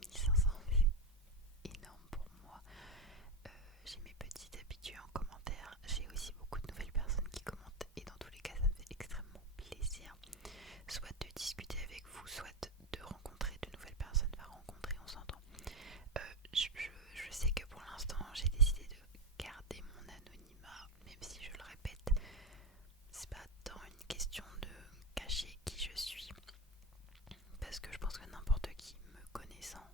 1500, c'est énorme pour moi. J'ai mes petites habitués en commentaire. J'ai aussi beaucoup de nouvelles personnes qui commentent. Et dans tous les cas, ça me fait extrêmement plaisir. Soit de discuter avec vous, soit de rencontrer de nouvelles personnes. Enfin, rencontrer, on s'entend. Je sais que pour l'instant, j'ai décidé de garder mon anonymat. Même si je le répète, c'est pas tant une question de cacher qui je suis. Parce que je pense que n'importe qui me connaissant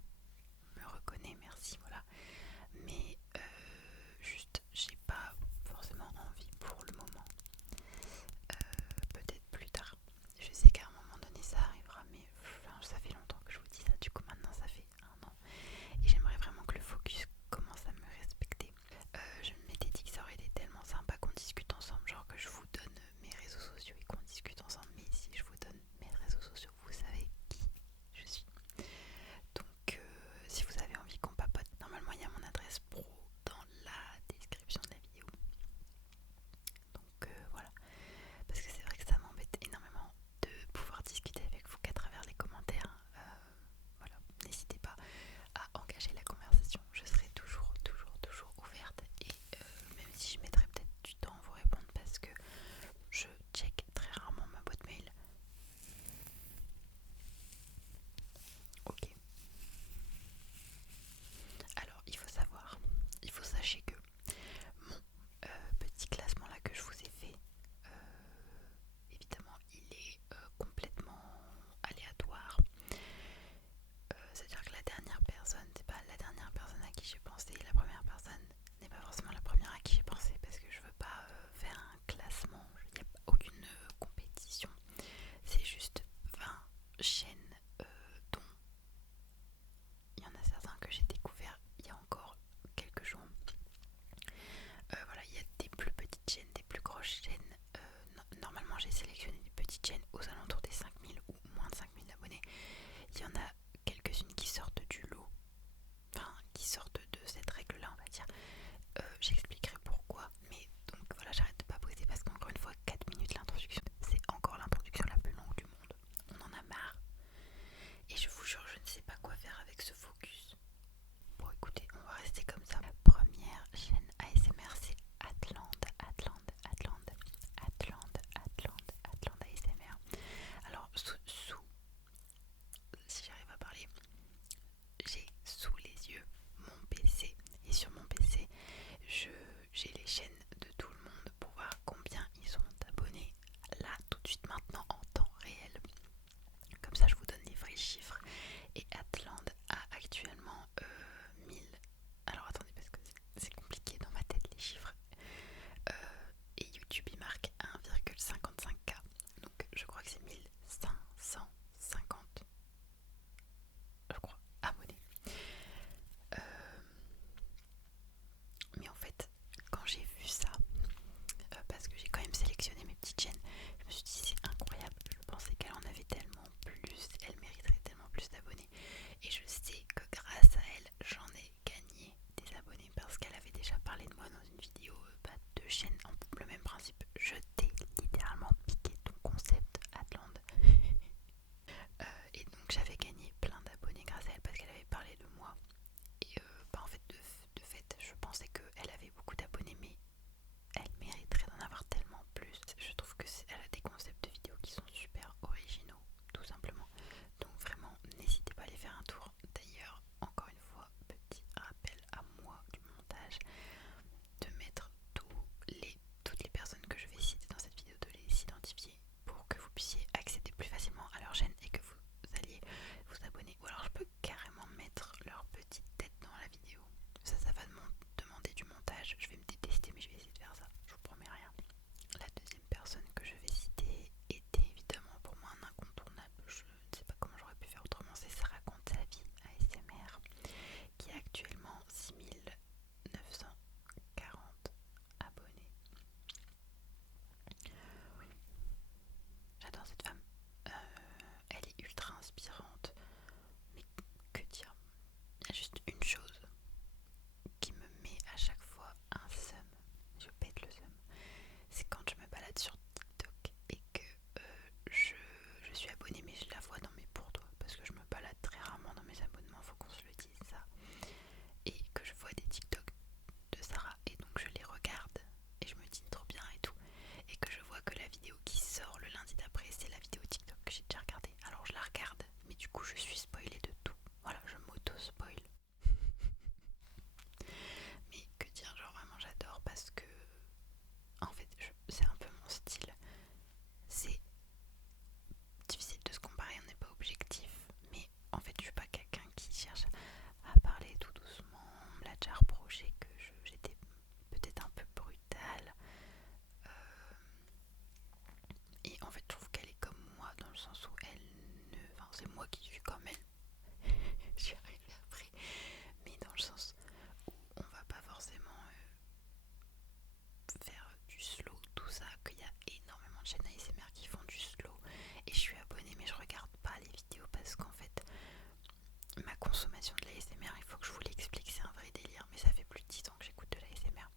consommation de l'ASMR, il faut que je vous l'explique, c'est un vrai délire, mais ça fait plus de 10 ans que j'écoute de l'ASMR.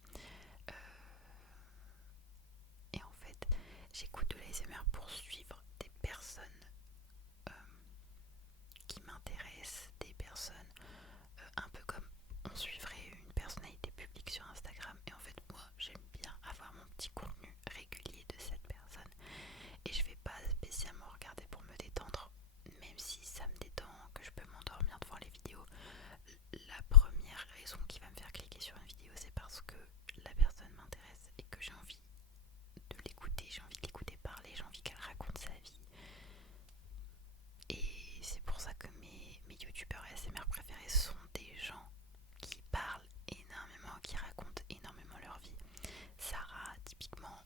Et en fait, j'écoute de l'ASMR pour suivre des personnes qui m'intéressent, des personnes un peu comme on suivrait une personnalité publique sur Instagram. Et en fait, moi, j'aime bien avoir mon petit contenu régulier de cette personne. Et je vais pas spécialement regarder pour me détendre, même si ça me détend, que je peux m'endormir devant les vidéos. La première raison qui va me faire cliquer sur une vidéo, c'est parce que la personne m'intéresse et que j'ai envie de l'écouter, j'ai envie de l'écouter parler, j'ai envie qu'elle raconte sa vie. Et c'est pour ça que mes youtubeurs ASMR préférés sont des gens qui parlent énormément, qui racontent énormément leur vie. Sarah, typiquement,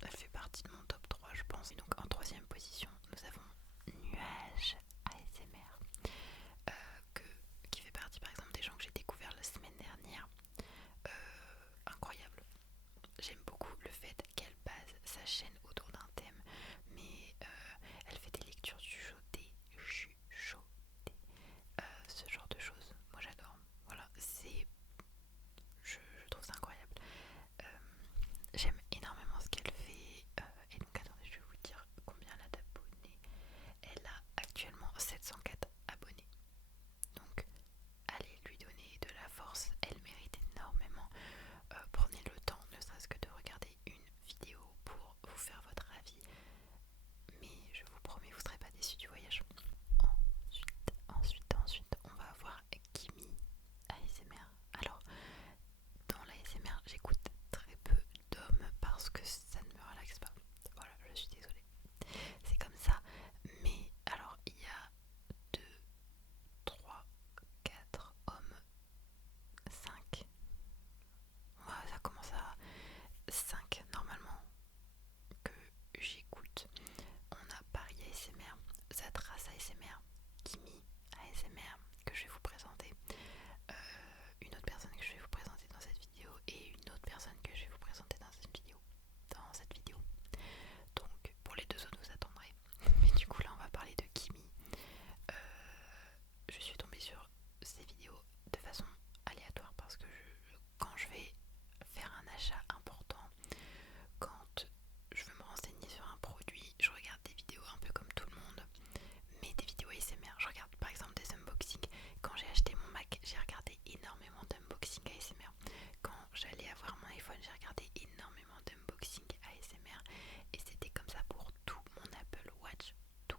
elle fait partie de mon top 3, je pense. Et donc en troisième position, nous avons Nuage ASMR, qui fait partie par exemple des gens que j'ai découvert la semaine dernière. Incroyable. J'aime beaucoup le fait qu'elle base sa chaîne autour d'un thème, mais elle fait des lectures chuchotées, ce genre de choses. Moi j'adore. Voilà, je trouve ça incroyable. J'aime énormément ce qu'elle fait. Et donc attendez, je vais vous dire combien elle a d'abonnés. Elle a actuellement 704 abonnés. Donc allez lui donner de la force, elle mérite énormément. Prenez le temps, ne serait-ce que de regarder une vidéo pour vous faire votre avis. Mais je vous promets, vous ne serez pas déçus du voyage. Ensuite, on va avoir Kimi ASMR. Alors, dans l'ASMR, j'écoute très peu d'hommes parce que ça ne me relaxe pas. Voilà, je suis désolée. C'est comme ça. Mais alors, il y a 2, 3, 4 hommes, 5. Ouais, ça commence à 5 normalement que j'écoute. On a Paris ASMR, Zatras ASMR, Kimi ASMR que je vais vous présenter, une autre personne que je vais vous présenter dans cette vidéo et une autre personne que je vais vous présenter dans cette vidéo. Donc pour les deux autres vous attendrez. Mais du coup là on va parler de Kimi. Je suis tombée sur ces vidéos de façon aléatoire parce que quand je vais faire un achat important, quand je veux me renseigner sur un produit, je regarde des vidéos un peu comme tout le monde, mais des vidéos ASMR. Je regarde par exemple des unboxings. Quand j'ai acheté mon Mac, j'ai regardé énormément d'unboxings ASMR. Quand j'allais avoir mon iPhone, j'ai regardé énormément d'unboxings ASMR. Et c'était comme ça pour tout mon Apple Watch. Tout.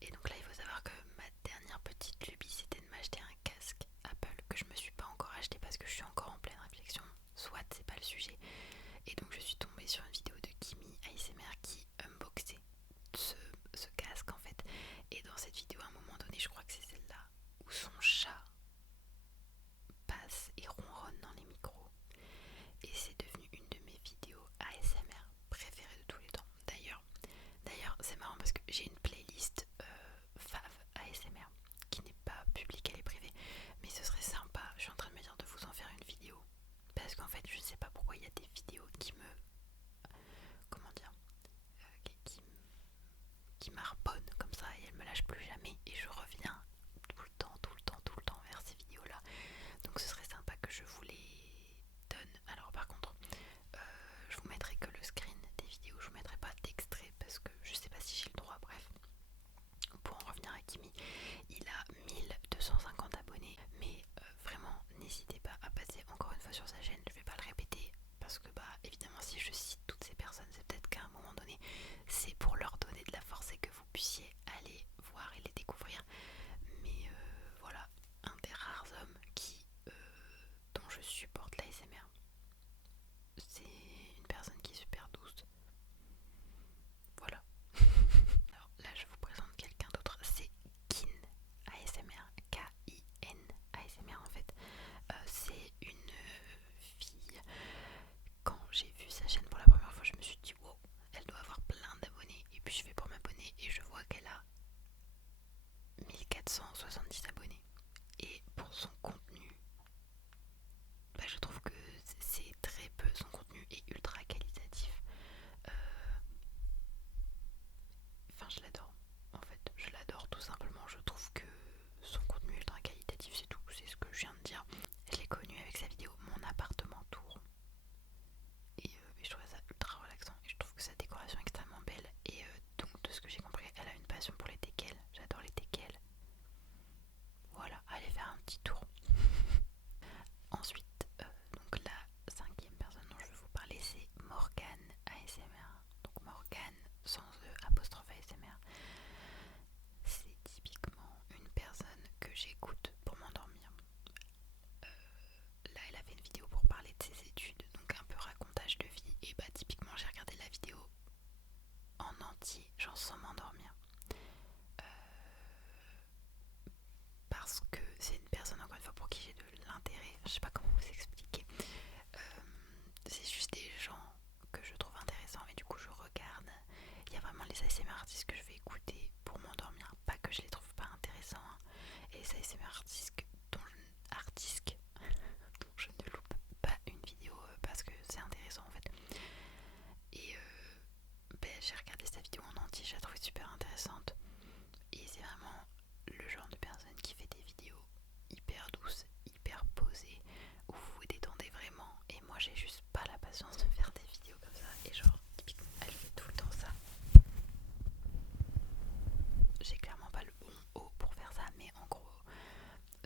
Et donc là, il faut savoir que ma dernière petite lubie, c'était de m'acheter un casque Apple que je me suis pas encore acheté parce que je suis encore en pleine réflexion. Soit c'est pas le sujet. Et donc je suis tombée sur une vidéo de Kimi ASMR qui unboxait ce casque en fait. Et dans cette vidéo, à un moment donné, je crois que c'est celle-là où son chat passe et ronronne dans les micros. Et c'est devenu une de mes vidéos ASMR préférées de tous les temps. D'ailleurs, c'est marrant parce que j'ai une playlist Fav ASMR qui n'est pas publique, elle est privée. Mais ce serait sympa, je suis en train de me dire de vous en faire une vidéo. Parce qu'en fait, je sais pas pourquoi il y a des vidéos qui me... Comment dire qui m'harponne comme ça et elle me lâche plus jamais et je reviens tout le temps vers ces vidéos là, donc ce serait sympa que je vous les donne. Alors par contre je vous mettrai que le screen des vidéos, je vous mettrai pas d'extrait parce que je sais pas si j'ai le droit. Bref, pour en revenir à Kimi, il a 1250 abonnés, mais vraiment n'hésitez pas à passer encore une fois sur sa chaîne. Je vais pas le répéter parce que évidemment si je cite toutes ces personnes, c'est peut-être qu'à un moment donné c'est pour leur donner de la force et que vous puissiez aller voir et les découvrir. Mais voilà, un des rares hommes dont je supporte l'ASMR. C'est une personne qui est super douce. Voilà. Alors là je vous présente quelqu'un d'autre, c'est Kin ASMR, K-I-N ASMR en fait. C'est une fille. Quand j'ai vu sa chaîne pour la première fois, je me suis dit wow, elle doit avoir plein d'abonnés. Et puis je vais pour m'abonner et je vois qu'elle a 1470 abonnés. Et pour son contenu, je trouve que c'est très peu. Son contenu est ultra qualitatif. Enfin, je l'adore. En fait, je l'adore tout simplement. Je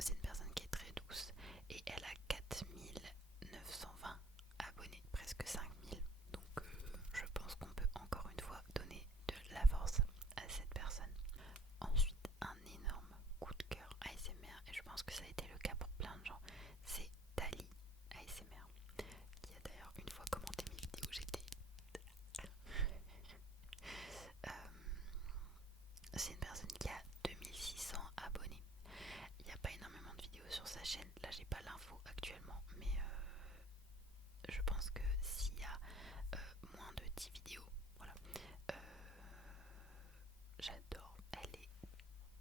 c'est une personne qui est très douce et elle a 4920 abonnés, presque 5000. Donc je pense qu'on peut encore une fois donner de la force à cette personne. Ensuite, un énorme coup de cœur ASMR, et je pense que ça a été le cas pour plein de gens, c'est Dali ASMR, qui a d'ailleurs une fois commenté mes vidéos. J'étais c'est une personne qui a 2600 abonnés. Il n'y a pas énormément de vidéos sur sa chaîne. Là, j'ai pas l'info actuellement, mais je pense que s'il y a moins de 10 vidéos, voilà. Euh, J'adore. Elle est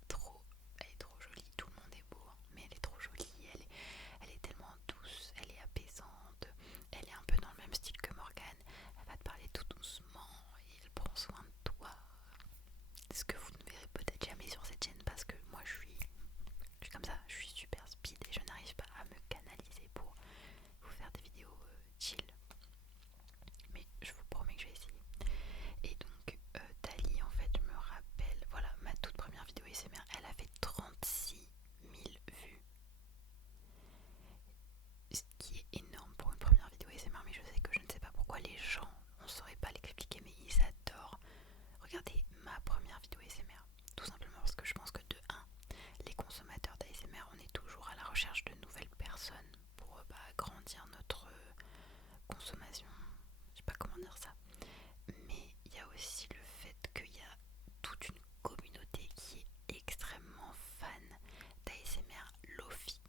trop jolie. Tout le monde est beau, hein, mais elle est trop jolie. Elle est tellement douce. Elle est apaisante. Elle est un peu dans le même style que Morgane. Elle va te parler tout doucement et elle prend soin de toi. Ce que vous ne verrez peut-être jamais sur cette chaîne parce que moi je suis comme ça, je suis super speed et je n'arrive pas à me canaliser pour vous faire des vidéos chill. Mais je vous promets que je vais essayer. Et donc Dali, en fait, je me rappelle, voilà, ma toute première vidéo ASMR, elle a fait 36 000 vues. Ce qui est énorme pour une première vidéo ASMR, mais je sais que je ne sais pas pourquoi les gens, on ne saurait pas l'expliquer, mais ils adorent regarder ma première vidéo ASMR. Tout simplement parce que je pense que de 1, les consommateurs d'ASMR, on est toujours à la recherche de nouvelles personnes pour agrandir notre consommation. Je sais pas comment dire ça. Mais il y a aussi le fait qu'il y a toute une communauté qui est extrêmement fan d'ASMR Lofi.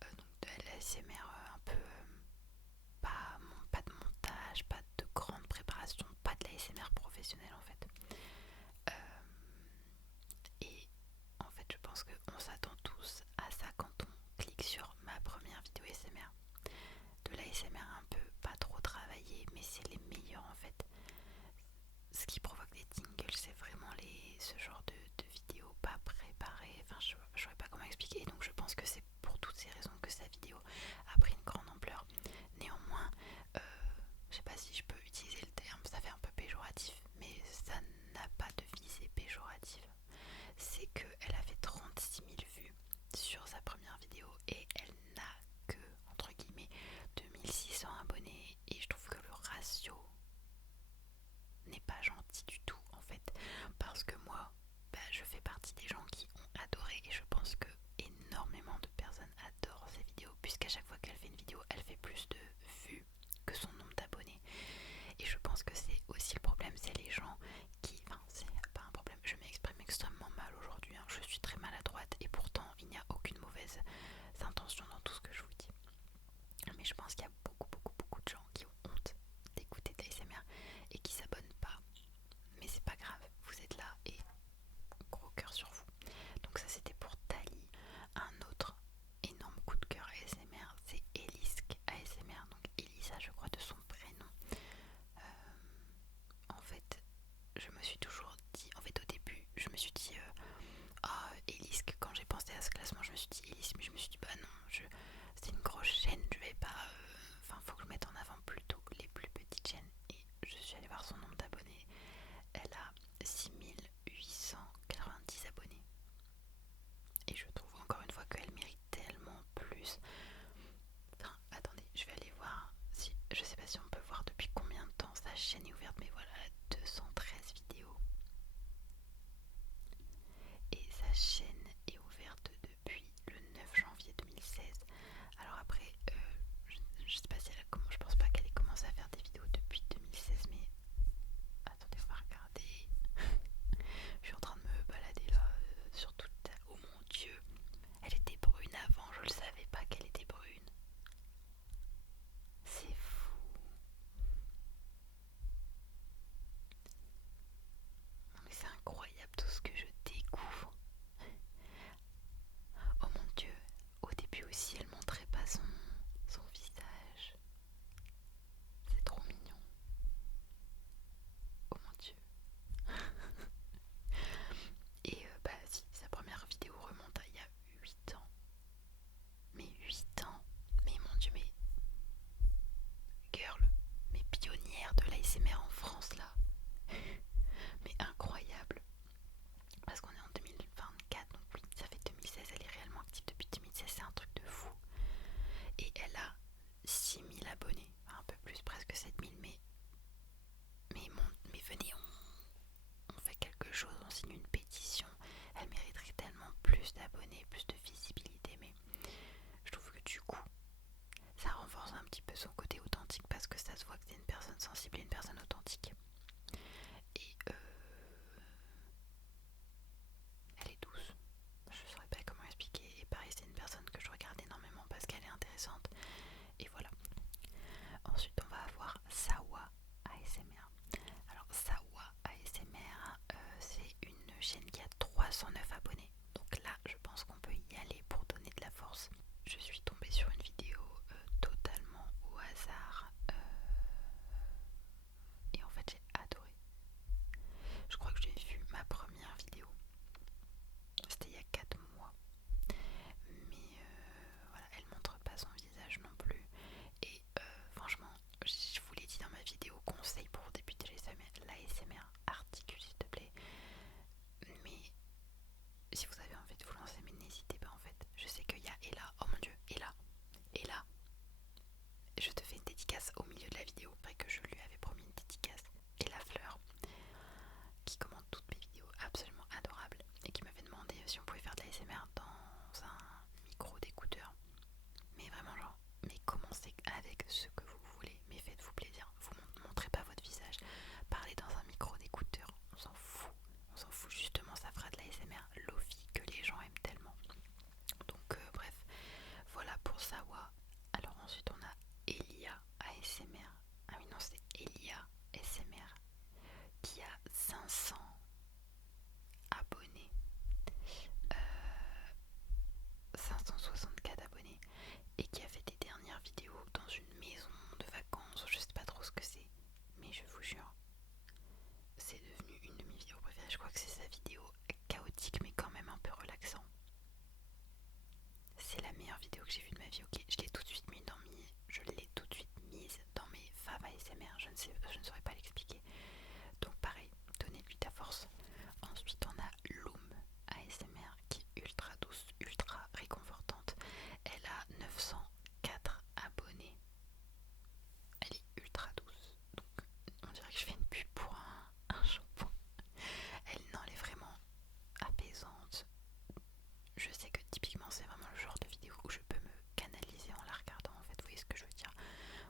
Donc de l'ASMR un peu pas de montage, pas de grande préparation, pas de l'ASMR professionnel en fait. Et en fait je pense qu'on s'attend tous à ça quand on clique sur ma première vidéo ASMR. De l'ASMR un peu pas trop travaillé, mais c'est les meilleurs en fait. Ce qui provoque des tingles, c'est vraiment ce genre de vidéos pas préparées. Enfin, je ne saurais pas comment expliquer. Donc, je pense que c'est pour toutes ces raisons que sa vidéo a pris une grande ampleur. Néanmoins, je sais pas si je peux utiliser le terme, ça fait un peu péjoratif, mais ça n'a pas de visée péjorative. C'est qu'elle a fait 36 000 vues sur sa première vidéo et elle n'a que, entre guillemets, 2600 abonnés. Et je trouve que le ratio n'est pas gentil du tout en fait, parce que moi je fais partie des gens qui ont adoré et je pense que énormément de personnes adorent ces vidéos puisqu'à chaque fois qu'elle fait une vidéo elle fait plus de vues que son nombre d'abonnés. Et je pense que c'est aussi le problème, c'est les gens qui, enfin c'est pas un problème, je m'exprime extrêmement mal aujourd'hui, hein. Je suis très maladroite et pourtant il n'y a aucune mauvaise intention dans tout ce que je vous dis, mais je pense qu'il y a beaucoup de gens qui ont honte d'écouter de l'ASMR et qui s'abonnent pas. Mais c'est pas grave, vous êtes là et gros cœur sur vous. Donc ça c'était pour Dali. Un autre énorme coup de cœur ASMR, c'est Elisk ASMR, donc Elisa je crois de son prénom. En fait, je me suis toujours dit, en fait au début, je me suis dit Elisk, quand j'ai pensé à ce classement, je me suis dit Elisk, mais je me suis dit bah non, c'était une grosse chaîne, je vais pas vous lancer, mais n'hésitez pas en fait. Je sais qu'il y a Ella, oh mon dieu, Ella, je te fais une dédicace au milieu de la vidéo, après que je lui avais promis une dédicace. Ella Fleur, qui commente toutes mes vidéos, absolument adorable, et qui m'avait demandé si on pouvait faire de la l'ASMR dans un micro d'écouteur. Mais vraiment genre, mais commencez avec ce que vous voulez, mais faites-vous plaisir. Vous montrez pas votre visage, parlez dans un micro d'écouteur, on s'en fout. On s'en fout, justement, ça fera de la l'ASMR Lofi que les gens aiment tellement. Donc bref, voilà pour Sawa. Alors ensuite on a Elia ASMR. Ah oui non, c'est Elia ASMR qui a 500 abonnés. 564 abonnés et qui a fait des dernières vidéos dans une maison de vacances, je sais pas trop ce que c'est, mais je vous jure, c'est devenu une de mes vidéos préférées. Je crois que c'est sa vidéo chaotique mais quand même un peu relaxant. C'est la meilleure vidéo que j'ai vue de ma vie, ok. Je l'ai tout de suite mise dans mes faves ASMR, je ne saurais pas l'expliquer. Donc pareil, donnez-lui ta force. Ensuite on a Loom ASMR qui est ultra douce, ultra réconfortante. Elle a 904 abonnés. Elle est ultra douce. Donc on dirait que je fais une pub pour un shampoing. Elle est vraiment apaisante. Je sais que typiquement c'est vraiment le genre de vidéo où je peux me canaliser en la regardant en fait. Vous voyez ce que je veux dire?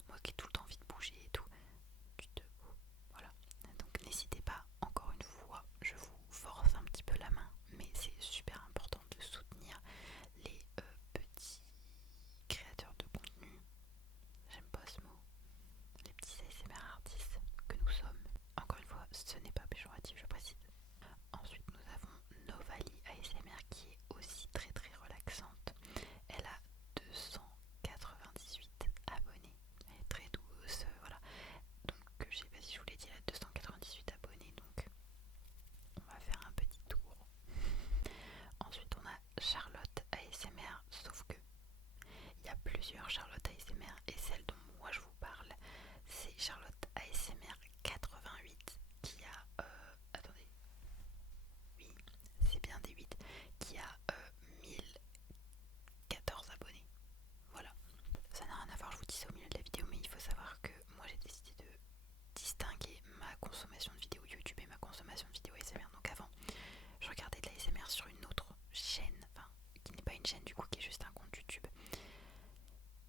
Moi qui ai tout le temps envie de bouger et tout. Voilà. Donc n'hésitez pas, encore une fois, je vous force un petit peu la main, mais c'est super important de soutenir les petits créateurs de contenu. J'aime pas ce mot. Les petits ASMR artistes que nous sommes. Encore une fois, ce n'est pas péjoratif, je précise. Ensuite, nous avons Novali ASMR qui est aussi très très relaxante. Elle a 298 abonnés. Elle est très douce, voilà. Donc, je sais pas si je vous l'ai dit, elle a 298 abonnés, donc on va faire un petit tour. Ensuite, on a Charlotte ASMR, sauf que il y a plusieurs Charlotte ASMR et celle dont moi je vous parle, c'est Charlotte ASMR 88 qui a, attendez, oui, c'est bien des 8, qui a 1014 abonnés. Voilà, ça n'a rien à voir, je vous dis ça au milieu de la vidéo, mais il faut savoir que moi j'ai décidé de distinguer ma consommation de vidéos YouTube et ma consommation de vidéos ASMR. Donc avant, je regardais de la ASMR sur une autre chaîne, enfin qui n'est pas une chaîne du coup, qui est juste un compte YouTube.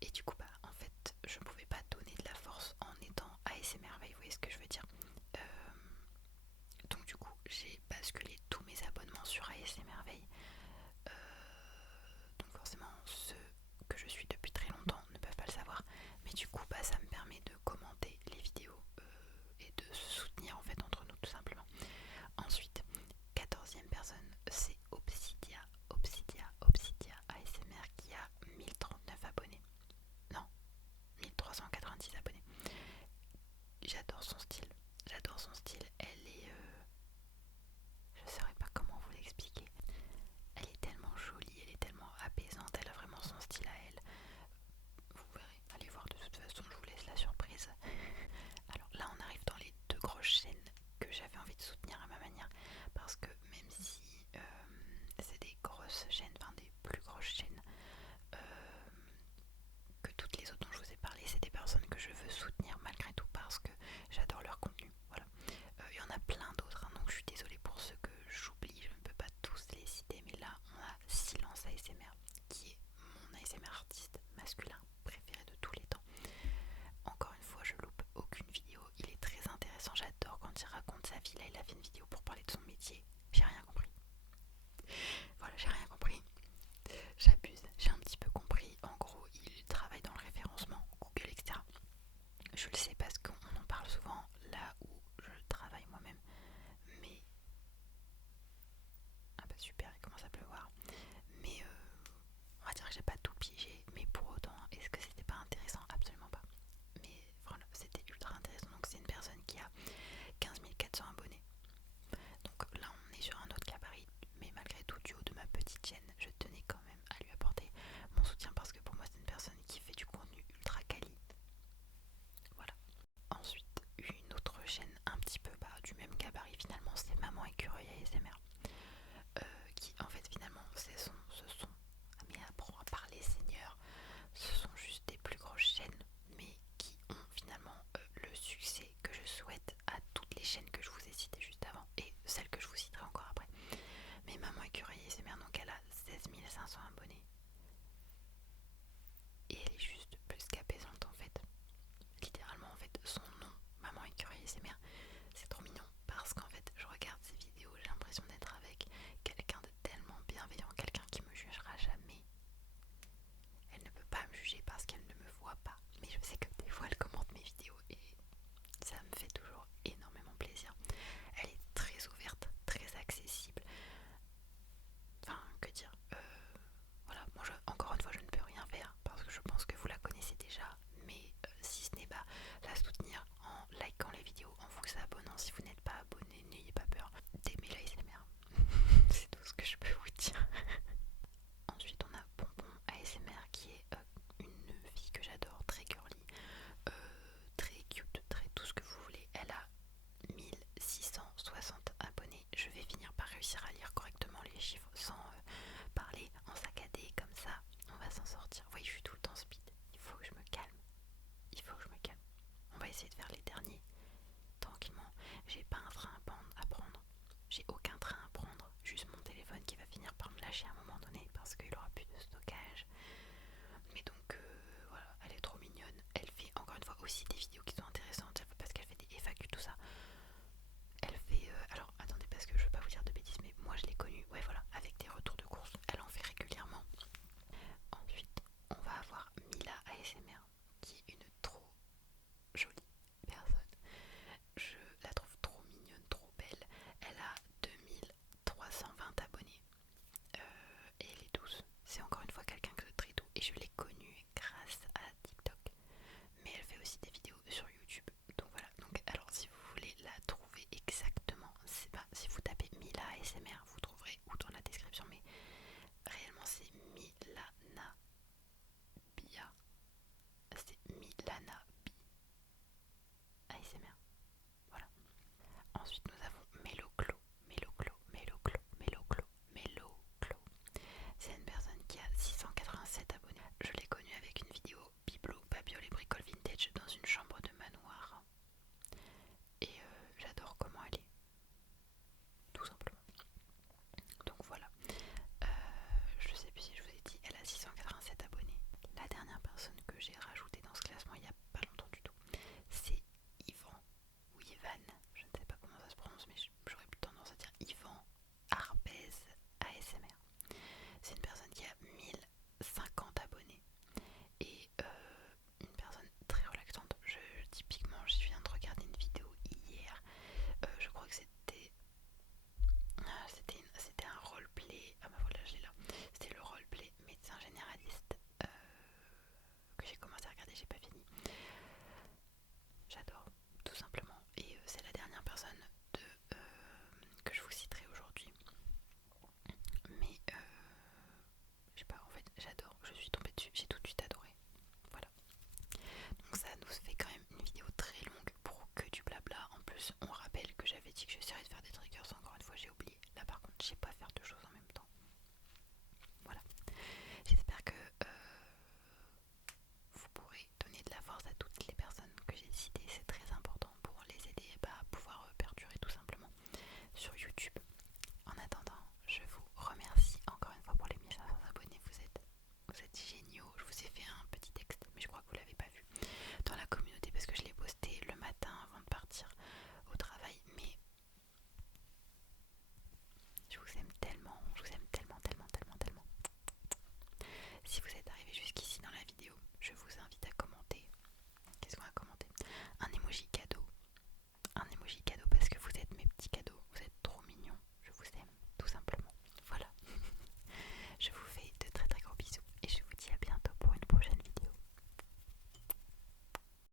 Et du coup bah en fait je ne pouvais pas donner de la force en étant ASMR, vous voyez ce que je veux dire. Donc du coup j'ai basculé tous mes abonnements sur ASMR Veille. Donc forcément ceux que je suis depuis très longtemps ne peuvent pas le savoir, mais du coup bah ça me permet de commenter les vidéos et de se soutenir en fait entre nous tout simplement. Ensuite, 14e personne, c'est Obsidia ASMR qui a 1039 abonnés. Non, 1390 abonnés. J'adore son style. Elle est... je ne saurais pas comment vous l'expliquer. Elle est tellement jolie, elle est tellement apaisante, elle a vraiment son style à elle. Vous verrez, allez voir, de toute façon je vous laisse la surprise. Alors là on arrive dans les deux grosses chaînes que j'avais envie de soutenir à ma manière, parce que même si c'est des grosses chaînes, enfin des plus grosses chaînes que toutes les autres dont je vous ai parlé, c'est des personnes que je veux soutenir malgré tout parce que j'adore leur contenu. Voilà. Il y en a plein d'autres, hein, donc je suis désolée pour ceux que j'oublie, je ne peux pas tous les citer, mais là on a Silence ASMR qui est mon ASMR artiste masculin préféré de tous les temps. Encore une fois, je loupe aucune vidéo, il est très intéressant, j'adore quand il raconte sa vie. Là il a fait une vidéo pour parler de son métier, j'ai rien compris. Voilà, j'ai rien compris. 500 abonnés. Et elle est juste plus qu'apaisante en fait. Littéralement en fait, son nom, Maman Écureuil ASMR, c'est trop mignon parce qu'en fait je regarde ses vidéos, j'ai l'impression d'être avec quelqu'un de tellement bienveillant, quelqu'un qui me jugera jamais. Elle ne peut pas me juger parce qu'elle ne me voit pas, mais je sais que des fois elle commente mes vidéos et ça me fait toujours énormément plaisir. Elle est très ouverte, très accessible. Enfin, que dire, voilà, moi encore une fois je ne peux rien faire parce que je pense que vous la connaissez déjà, mais si ce n'est pas la soutenir en likant les vidéos, en vous abonnant si vous n'êtes pas abonné, n'ayez pas peur d'aimer la ASMR. C'est tout ce que je peux vous dire. Ensuite on a Bonbon ASMR qui est une fille que j'adore, très girly, très cute, très tout ce que vous voulez. Elle a 1660 abonnés. Je vais finir par réussir à lire correctement les chiffres sans parler en saccadé comme ça. On va s'en sortir. Vous voyez, je suis tout le temps speed. Il faut que je me calme. Il faut que je me calme. On va essayer de faire les derniers tranquillement. J'ai pas un train à prendre. J'ai aucun train à prendre. Juste mon téléphone qui va finir par me lâcher à un moment donné parce qu'il aura plus de stockage. Mais donc voilà, elle est trop mignonne. Elle fait encore une fois aussi des vidéos qui